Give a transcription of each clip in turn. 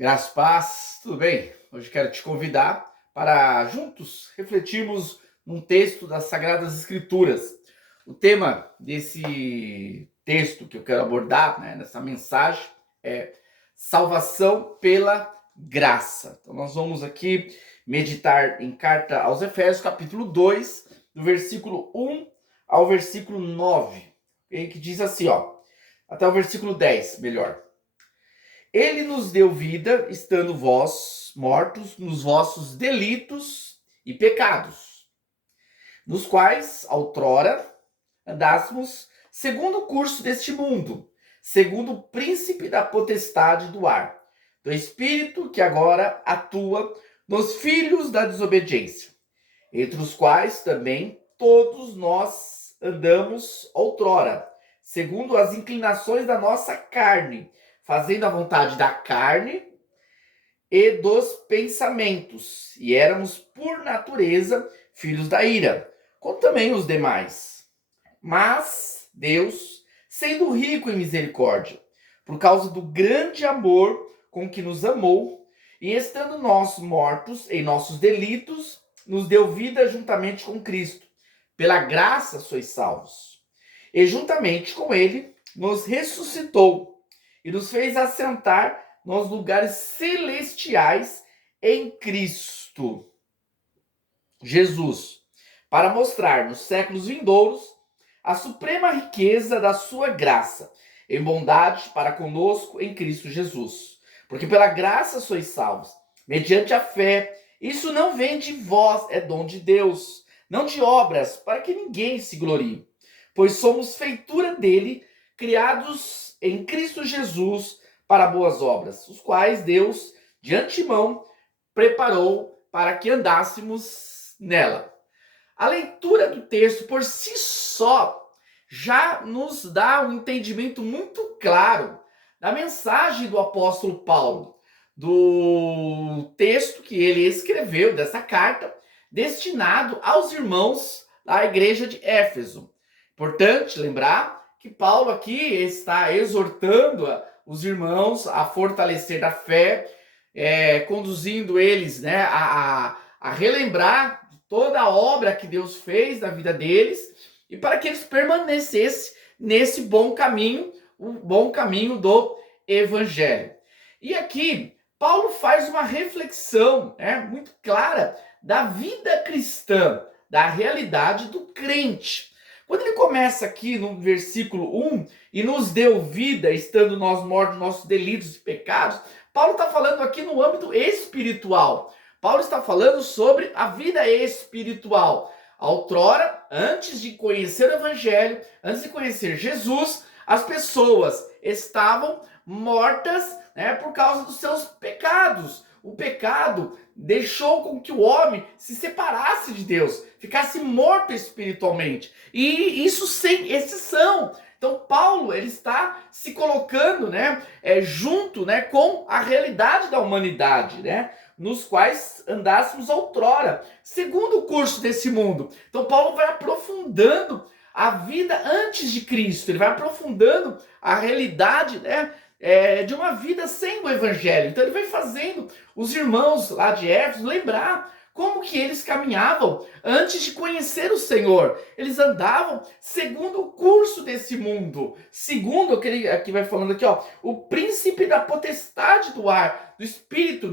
Graças, paz, tudo bem? Hoje quero te convidar para juntos refletirmos num texto das Sagradas Escrituras. O tema desse texto que eu quero abordar, nessa mensagem, é salvação pela graça. Então nós vamos aqui meditar em carta aos Efésios, capítulo 2, do versículo 1 ao versículo 9, que diz assim, até o versículo 10, melhor. Ele nos deu vida, estando vós mortos nos vossos delitos e pecados, nos quais, outrora, andássemos segundo o curso deste mundo, segundo o príncipe da potestade do ar, do espírito que agora atua nos filhos da desobediência, entre os quais também todos nós andamos outrora, segundo as inclinações da nossa carne, fazendo a vontade da carne e dos pensamentos, e éramos por natureza filhos da ira, como também os demais. Mas Deus, sendo rico em misericórdia, por causa do grande amor com que nos amou, e estando nós mortos em nossos delitos, nos deu vida juntamente com Cristo. Pela graça sois salvos. E juntamente com ele nos ressuscitou e nos fez assentar nos lugares celestiais em Cristo Jesus, para mostrar nos séculos vindouros a suprema riqueza da sua graça, em bondade para conosco em Cristo Jesus. Porque pela graça sois salvos, mediante a fé. Isso não vem de vós, é dom de Deus, não de obras, para que ninguém se glorie. Pois somos feitura dele, criados em Cristo Jesus para boas obras, os quais Deus, de antemão, preparou para que andássemos nela. A leitura do texto por si só já nos dá um entendimento muito claro da mensagem do apóstolo Paulo, do texto que ele escreveu, dessa carta, destinado aos irmãos da igreja de Éfeso. Importante lembrar que Paulo aqui está exortando os irmãos a fortalecer a fé, conduzindo eles, a relembrar toda a obra que Deus fez na vida deles, e para que eles permanecessem nesse bom caminho, o bom caminho do Evangelho. E aqui, Paulo faz uma reflexão muito clara da vida cristã, da realidade do crente. Quando ele começa aqui no versículo 1, e nos deu vida, estando nós mortos nos nossos delitos e pecados, Paulo está falando aqui no âmbito espiritual. Paulo está falando sobre a vida espiritual. Outrora, antes de conhecer o Evangelho, antes de conhecer Jesus, as pessoas estavam mortas por causa dos seus pecados. O pecado deixou com que o homem se separasse de Deus, ficasse morto espiritualmente. E isso sem exceção. Então Paulo ele está se colocando junto com a realidade da humanidade, nos quais andássemos outrora, segundo o curso desse mundo. Então Paulo vai aprofundando a vida antes de Cristo, ele vai aprofundando a realidade de uma vida sem o Evangelho. Então ele vai fazendo os irmãos lá de Éfeso lembrar como que eles caminhavam antes de conhecer o Senhor. Eles andavam segundo o curso desse mundo, segundo o que ele aqui vai falando aqui, o príncipe da potestade do ar, do espírito,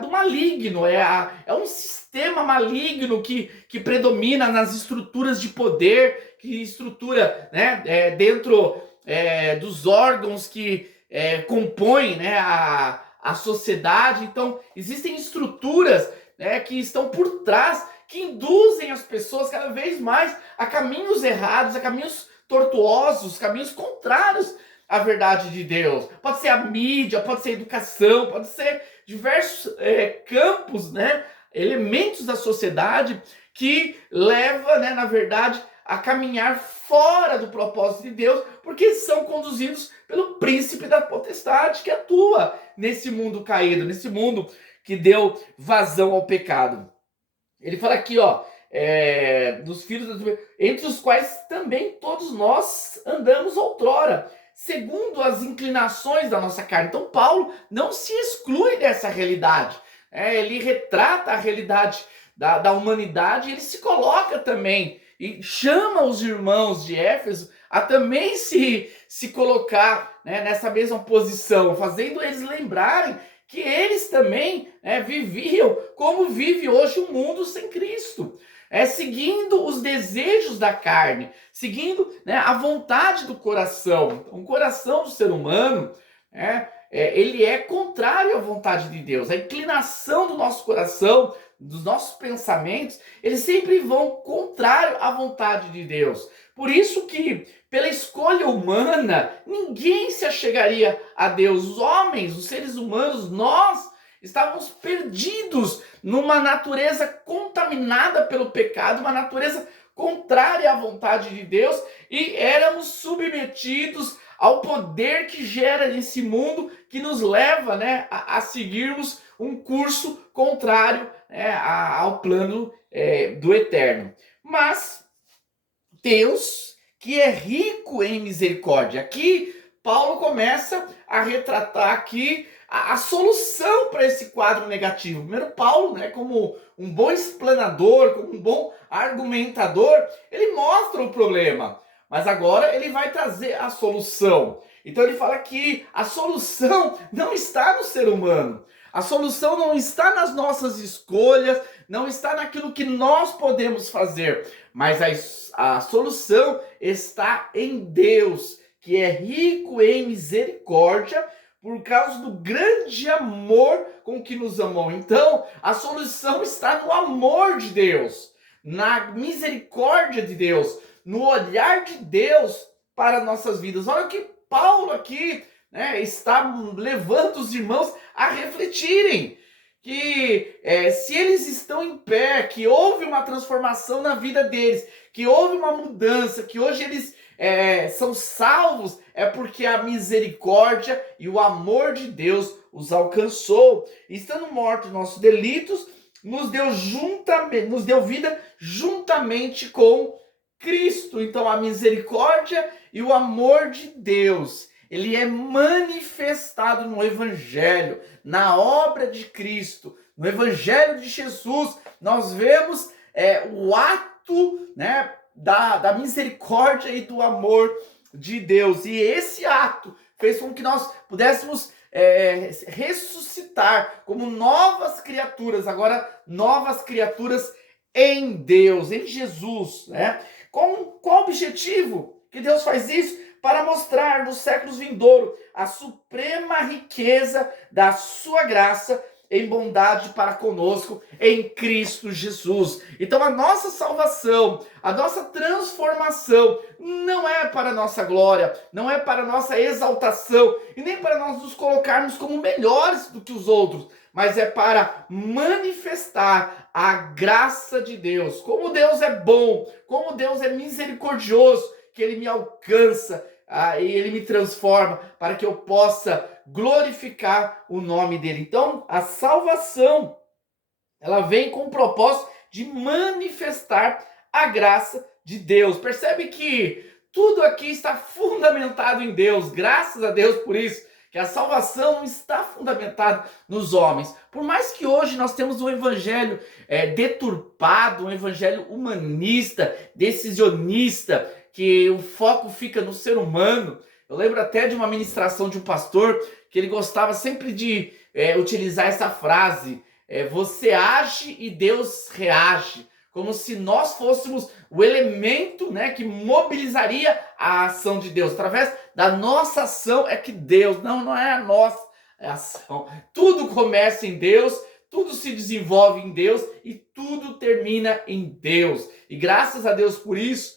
do maligno. É um sistema maligno que predomina nas estruturas de poder, que estrutura dentro dos órgãos que compõem a sociedade. Então existem estruturas que estão por trás, que induzem as pessoas cada vez mais a caminhos errados, a caminhos tortuosos, caminhos contrários à verdade de Deus. Pode ser a mídia, pode ser a educação, pode ser diversos campos, elementos da sociedade que leva, na verdade, a caminhar fora do propósito de Deus, porque são conduzidos pelo príncipe da potestade que atua nesse mundo caído, nesse mundo que deu vazão ao pecado. Ele fala aqui, dos filhos, entre os quais também todos nós andamos outrora, segundo as inclinações da nossa carne. Então Paulo não se exclui dessa realidade. Ele retrata a realidade da humanidade, ele se coloca também e chama os irmãos de Éfeso a também se colocar, né, nessa mesma posição, fazendo eles lembrarem que eles também, viviam como vive hoje o mundo sem Cristo. Seguindo os desejos da carne, seguindo, né, a vontade do coração. O coração do ser humano, ele é contrário à vontade de Deus. A inclinação do nosso coração, dos nossos pensamentos, eles sempre vão contrário à vontade de Deus. Por isso que, pela escolha humana, ninguém se achegaria a Deus. Os homens, os seres humanos, nós estávamos perdidos numa natureza contaminada pelo pecado, uma natureza contrária à vontade de Deus, e éramos submetidos ao poder que gera nesse mundo, que nos leva, né, a seguirmos um curso contrário, ao plano do eterno. Mas Deus, que é rico em misericórdia. Aqui Paulo começa a retratar aqui a solução para esse quadro negativo. Primeiro, Paulo, né, como um bom explanador, como um bom argumentador, ele mostra o problema, mas agora ele vai trazer a solução. Então ele fala que a solução não está no ser humano, a solução não está nas nossas escolhas, não está naquilo que nós podemos fazer, mas a solução está em Deus, que é rico em misericórdia, por causa do grande amor com que nos amou. Então, a solução está no amor de Deus, na misericórdia de Deus, no olhar de Deus para nossas vidas. Olha o que Paulo aqui, né, está levando os irmãos a refletirem. Que se eles estão em pé, que houve uma transformação na vida deles, que houve uma mudança, que hoje eles são salvos, é porque a misericórdia e o amor de Deus os alcançou. E estando mortos nossos delitos, nos deu vida juntamente com Cristo. Então a misericórdia e o amor de Deus, ele é manifestado no Evangelho, na obra de Cristo, no Evangelho de Jesus. Nós vemos o ato, né, da misericórdia e do amor de Deus. E esse ato fez com que nós pudéssemos ressuscitar como novas criaturas, agora novas criaturas em Deus, em Jesus, né? Com qual objetivo que Deus faz isso? Para mostrar nos séculos vindouros a suprema riqueza da sua graça em bondade para conosco em Cristo Jesus. Então a nossa salvação, a nossa transformação não é para nossa glória, não é para nossa exaltação e nem para nós nos colocarmos como melhores do que os outros, mas é para manifestar a graça de Deus. Como Deus é bom, como Deus é misericordioso, que Ele me alcança, e Ele me transforma para que eu possa glorificar o nome dEle. Então, a salvação, ela vem com o propósito de manifestar a graça de Deus. Percebe que tudo aqui está fundamentado em Deus. Graças a Deus por isso, que a salvação não está fundamentada nos homens. Por mais que hoje nós temos um evangelho deturpado, um evangelho humanista, decisionista, que o foco fica no ser humano. Eu lembro até de uma ministração de um pastor que ele gostava sempre de utilizar essa frase: você age e Deus reage, como se nós fôssemos o elemento, né, que mobilizaria a ação de Deus. Através da nossa ação é que Deus, não é a nossa ação. Tudo começa em Deus, tudo se desenvolve em Deus e tudo termina em Deus. E graças a Deus por isso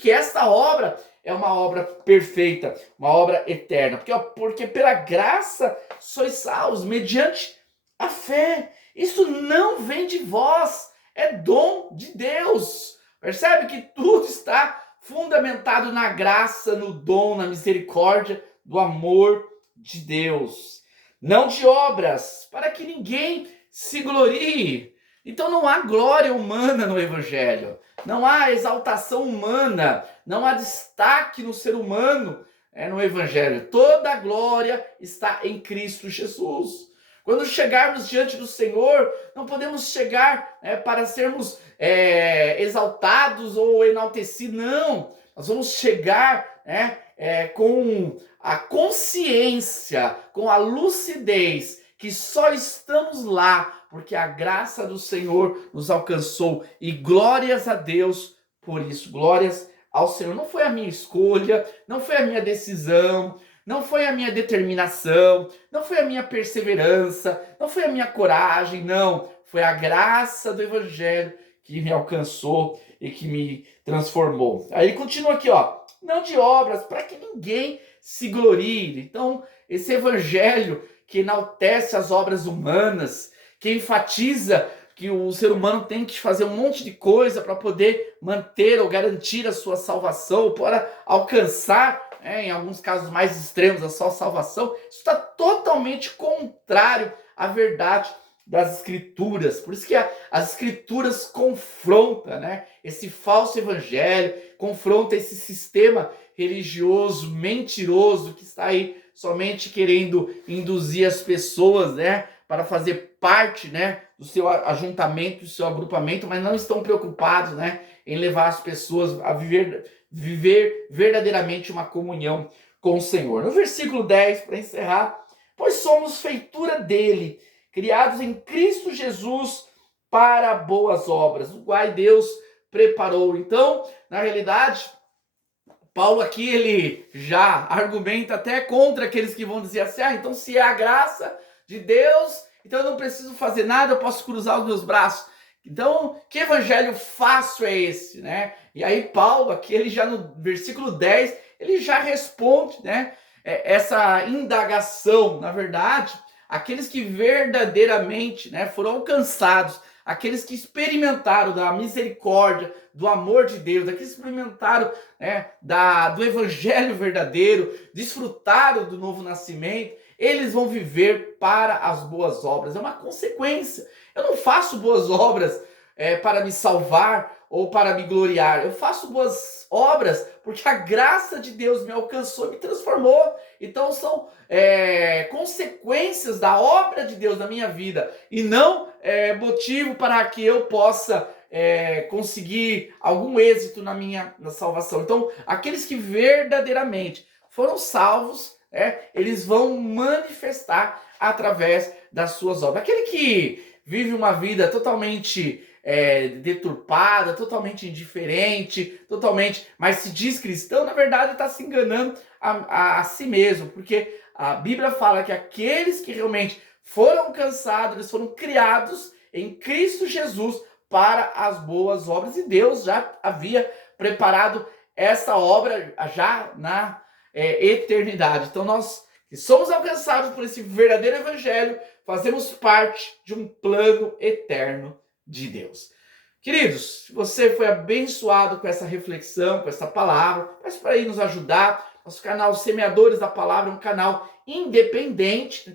que esta obra é uma obra perfeita, uma obra eterna. Porque pela graça sois salvos, mediante a fé. Isso não vem de vós, é dom de Deus. Percebe que tudo está fundamentado na graça, no dom, na misericórdia, do amor de Deus. Não de obras, para que ninguém se glorie. Então não há glória humana no Evangelho. Não há exaltação humana, não há destaque no ser humano, no Evangelho. Toda a glória está em Cristo Jesus. Quando chegarmos diante do Senhor, não podemos chegar para sermos exaltados ou enaltecidos, não. Nós vamos chegar com a consciência, com a lucidez, que só estamos lá porque a graça do Senhor nos alcançou. E glórias a Deus por isso. Glórias ao Senhor. Não foi a minha escolha, não foi a minha decisão, não foi a minha determinação, não foi a minha perseverança, não foi a minha coragem, não. Foi a graça do Evangelho que me alcançou e que me transformou. Aí ele continua aqui, ó. Não de obras, para que ninguém se glorie. Então, esse Evangelho que enaltece as obras humanas, que enfatiza que o ser humano tem que fazer um monte de coisa para poder manter ou garantir a sua salvação, para alcançar, em alguns casos mais extremos, a sua salvação. Isso está totalmente contrário à verdade das Escrituras. Por isso que as Escrituras confrontam esse falso evangelho, confronta esse sistema religioso mentiroso que está aí somente querendo induzir as pessoas para fazer parte do seu ajuntamento, do seu agrupamento, mas não estão preocupados em levar as pessoas a viver verdadeiramente uma comunhão com o Senhor. No versículo 10, para encerrar, pois somos feitura dele, criados em Cristo Jesus para boas obras, o qual Deus preparou. Então, na realidade, Paulo aqui ele já argumenta até contra aqueles que vão dizer assim, então se é a graça de Deus, então eu não preciso fazer nada, eu posso cruzar os meus braços. Então, que evangelho fácil é esse, E aí Paulo aqui, ele já no versículo 10, ele já responde, essa indagação. Na verdade, aqueles que verdadeiramente foram alcançados, aqueles que experimentaram da misericórdia, do amor de Deus, aqueles que experimentaram do evangelho verdadeiro, desfrutaram do novo nascimento, eles vão viver para as boas obras. É uma consequência. Eu não faço boas obras para me salvar ou para me gloriar. Eu faço boas obras porque a graça de Deus me alcançou e me transformou. Então são consequências da obra de Deus na minha vida e não motivo para que eu possa conseguir algum êxito na salvação. Então, aqueles que verdadeiramente foram salvos, eles vão manifestar através das suas obras. Aquele que vive uma vida totalmente deturpada, totalmente indiferente, mas se diz cristão, na verdade está se enganando a si mesmo, porque a Bíblia fala que aqueles que realmente foram alcançados, eles foram criados em Cristo Jesus para as boas obras, e Deus já havia preparado essa obra já na eternidade. Então nós que somos alcançados por esse verdadeiro evangelho, fazemos parte de um plano eterno de Deus. Queridos, se você foi abençoado com essa reflexão, com essa palavra, peço para ir nos ajudar. Nosso canal Semeadores da Palavra é um canal independente,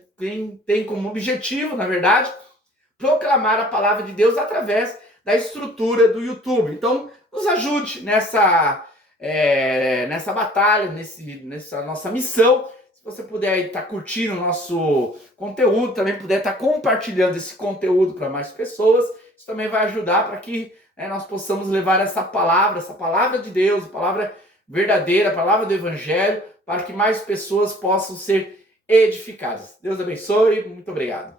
tem como objetivo, na verdade, proclamar a palavra de Deus através da estrutura do YouTube. Então, nos ajude nessa batalha, nessa nossa missão. Se você puder estar curtindo o nosso conteúdo, também puder estar compartilhando esse conteúdo para mais pessoas, isso também vai ajudar para que nós possamos levar essa palavra de Deus, a palavra verdadeira, a palavra do Evangelho, para que mais pessoas possam ser edificadas. Deus abençoe, muito obrigado.